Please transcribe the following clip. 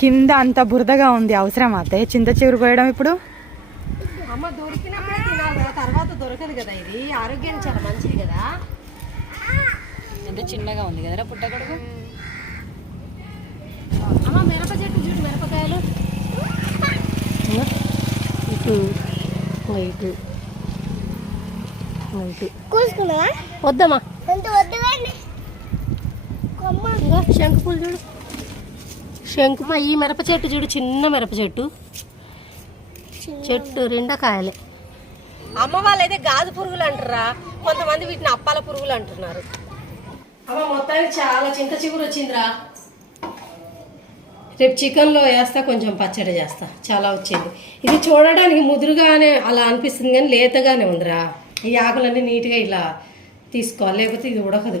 కింద అంత బురదగా ఉంది, అవసరం అత్తయ్య చింత చిగురు కోయడం ఇప్పుడు? అమ్మ దొరికినప్పుడే తినాలి, తర్వాత దొరకదు కదా. ఇది ఆరోగ్యానికి చాలా మంచిది కదా. ఎంత చిన్నగా ఉంది కదరా పుట్టగొడుగు. అమ్మ మిరప చెట్టు చూడు, మిరపకాయలు ఇటు ఇటు ఇటు కూసుకున్నావా? వద్దమ్మా, శంకు పూలు చూడు, శంకు. ఈ మిరప చెట్టు చూడు, చిన్న మిరప చెట్టు, చెట్టు నిండా కాయలే. అమ్మ వాళ్ళైతే గాజు పురుగులు అంటారా, కొంతమంది వీటిని అప్పాల పురుగులు అంటున్నారు. అమ్మ మొత్తానికి చాలా చింత చిగురు వచ్చిందిరా. రేపు చికెన్లో వేస్తా, కొంచెం పచ్చడి చేస్తా. చాలా వచ్చింది. ఇది చూడడానికి ముదురుగానే అలా అనిపిస్తుంది కానీ లేతగానే ఉందిరా. ఈ ఆకులన్నీ నీట్గా ఇలా తీసుకోవాలి, లేకపోతే ఇది ఉడకదు.